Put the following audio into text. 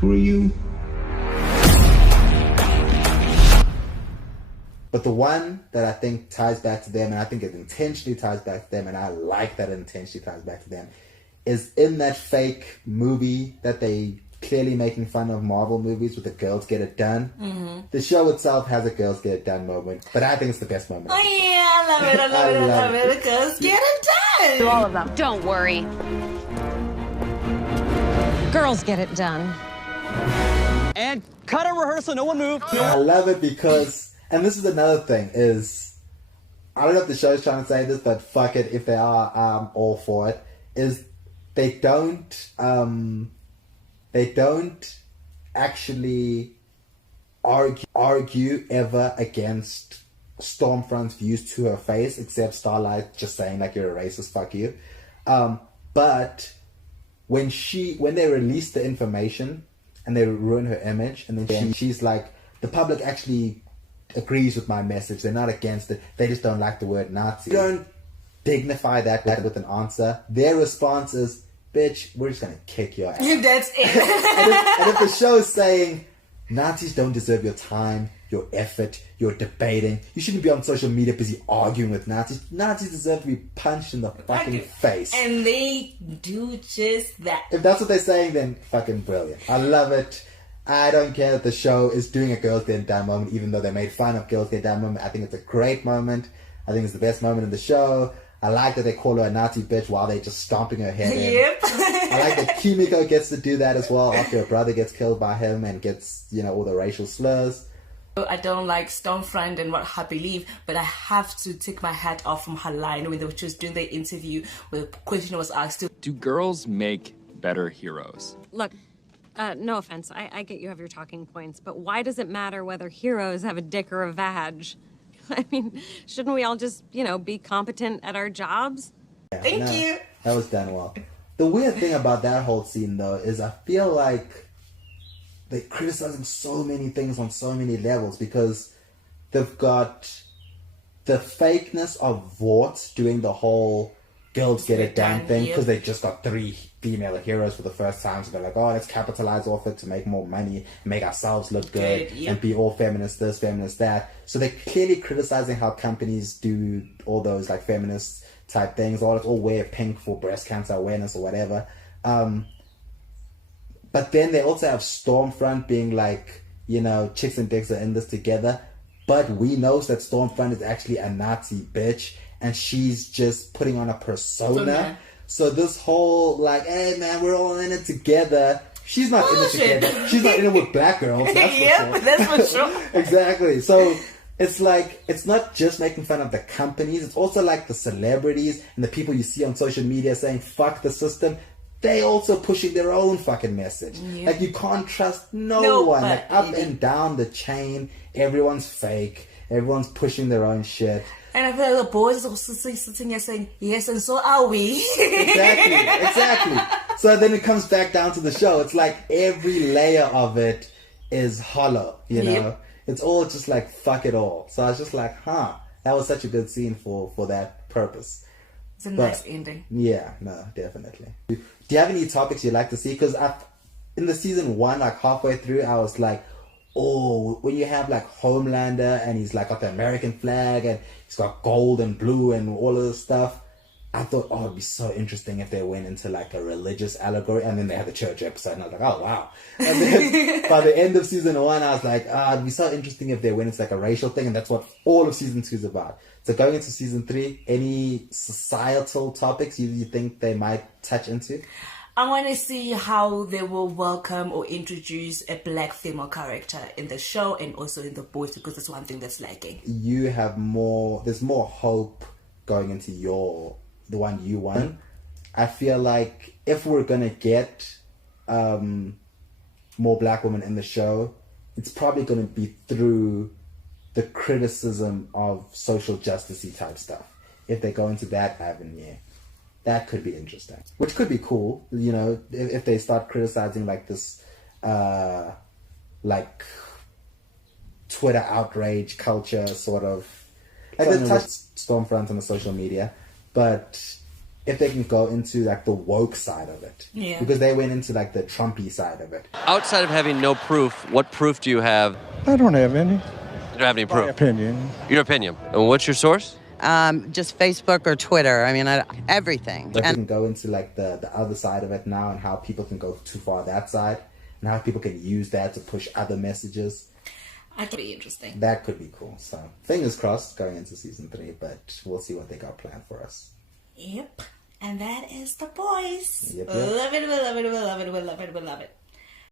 Who are you? But the one that I think ties back to them, and I think it intentionally ties back to them, and I like that it intentionally ties back to them, is in that fake movie that they clearly making fun of Marvel movies with the girls get it done. Mm-hmm. The show itself has a girls get it done moment, but I think it's the best moment. Oh yeah, I love it, I love it. The girls get it done. Do all of them. Don't worry. Girls get it done. And cut a rehearsal, no one move. I love it because, and this is another thing, is, I don't know if the show's trying to say this, but fuck it, if they are, I'm all for it, is they don't actually argue ever against Stormfront's views to her face, except Starlight just saying like, you're a racist, fuck you. But when they release the information and they ruin her image, and then she's like, the public actually agrees with my message, they're not against it, they just don't like the word Nazi. You don't dignify that with an answer. Their response is, bitch, we're just gonna kick your ass. That's it. and if the show is saying, Nazis don't deserve your time, your effort, your debating, you shouldn't be on social media busy arguing with Nazis. Nazis deserve to be punched in the fucking face. And they do just that. If that's what they're saying, then fucking brilliant. I love it. I don't care that the show is doing a Girls Get Down moment, even though they made fun of Girls Get Down moment. I think it's a great moment. I think it's the best moment in the show. I like that they call her a Nazi bitch while they're just stomping her head in. Yep. I like that Kimiko gets to do that as well after her brother gets killed by him and gets, all the racial slurs. I don't like Stormfront and what her believe, but I have to take my hat off from her line when she was doing the interview where the question was asked to, Do girls make better heroes? Look, no offense, I get you have your talking points, but why does it matter whether heroes have a dick or a vag? I mean, shouldn't we all just, be competent at our jobs? Yeah, Thank you. That was done well. The weird thing about that whole scene, though, is I feel like they're criticizing so many things on so many levels because they've got the fakeness of Vought doing the whole girls get it done thing because they just got 3 female heroes for the first time, so they're like, oh, let's capitalize off it to make more money, make ourselves look good, and be all feminist this, feminist that. So they're clearly criticizing how companies do all those like feminist type things, or it's all wear pink for breast cancer awareness or whatever. But then they also have Stormfront being like, chicks and dicks are in this together, but we know that Stormfront is actually a Nazi bitch and she's just putting on a persona. So this whole like, hey man, we're all in it together. She's not in it together. She's not in it with black girls. That's for sure. That's for sure. Exactly. So it's like, it's not just making fun of the companies. It's also like the celebrities and the people you see on social media saying, fuck the system. They also pushing their own fucking message. Yeah. Like you can't trust no one. Like up and down the chain, everyone's fake. Everyone's pushing their own shit. And I feel like the boys are also sitting here saying, yes, and so are we. Exactly. So then it comes back down to the show. It's like every layer of it is hollow, you know? It's all just like, fuck it all. So I was just like, that was such a good scene for that purpose. It's a nice ending. Yeah, no, definitely. Do you have any topics you'd like to see? Because in the season 1, like halfway through, I was like, oh, when you have like Homelander and he's like got the American flag and he's got gold and blue and all of this stuff, I thought, it'd be so interesting if they went into like a religious allegory, and then they had the church episode and I was like, oh wow. And then by the end of season 1, I was like, it'd be so interesting if they went into like a racial thing, and that's what all of season 2 is about. So going into season 3, any societal topics you think they might touch into? I want to see how they will welcome or introduce a black female character in the show and also in the boys, because that's one thing that's lacking. You have there's more hope going into the one you won. I feel like if we're going to get more black women in the show, it's probably going to be through the criticism of social justice-y type stuff. If they go into that avenue, that could be interesting. Which could be cool, if they start criticizing like this, like Twitter outrage culture sort of. Like they touch Stormfront on the social media, but if they can go into like the woke side of it. Yeah. Because they went into like the Trumpy side of it. Outside of having no proof, what proof do you have? I don't have any. You don't have any My proof? opinion. Your opinion. And what's your source? Just Facebook or Twitter. I mean, everything. But they can go into like the other side of it now and how people can go too far that side and how people can use that to push other messages. That could be interesting. That could be cool. So fingers crossed going into season 3, but we'll see what they got planned for us. Yep. And that is The Boys. Yep. Love it, we love it, we love it, we love it, we love it.